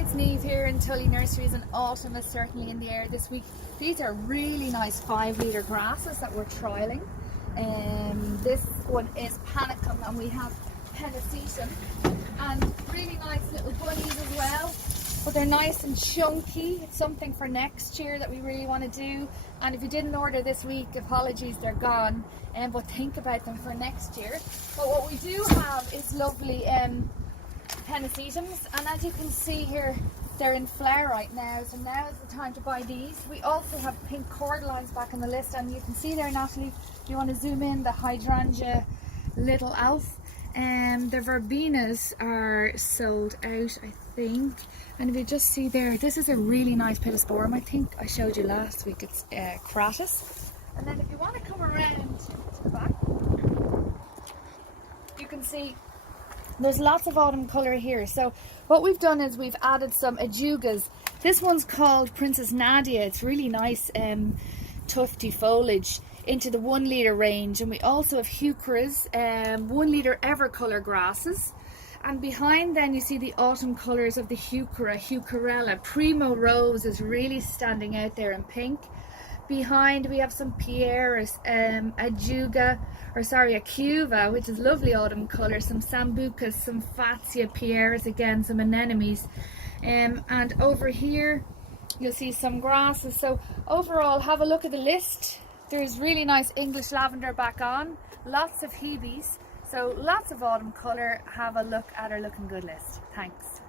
It's Neve here in Tully Nurseries, and autumn is certainly in the air this week. These are really nice 5 litre grasses that we're trialling. This one is panicum, and we have pennisetum, and really nice little bunnies as well. But they're nice and chunky. It's something for next year that we really want to do. And if you didn't order this week, apologies, they're gone. But think about them for next year. But what we do have is lovely pennisetums, and as you can see here, they're in flower right now, so now is the time to buy these. We also have pink cordylines back on the list, and you can see there, Natalie, if you want to zoom in, the hydrangea little elf. The verbenas are sold out, I think. And if you just see there, this is a really nice pittosporum. I think I showed you last week. It's Kratos. And then if you want to come around to the back, you can see there's lots of autumn colour here. So what we've done is we've added some ajugas. This one's called Princess Nadia. It's really nice tufty foliage into the 1 litre range. And we also have heucheras, 1 litre evercolour grasses. And behind then you see the autumn colours of the heucherella. Primo Rose is really standing out there in pink. Behind we have some Pieris, Acuva, which is lovely autumn colour, some Sambucas, some Fatsia Pieris again, some anemones. And over here you'll see some grasses. So overall, have a look at the list. There's really nice English lavender back on, lots of Hebes, so lots of autumn colour. Have a look at our Looking Good list. Thanks.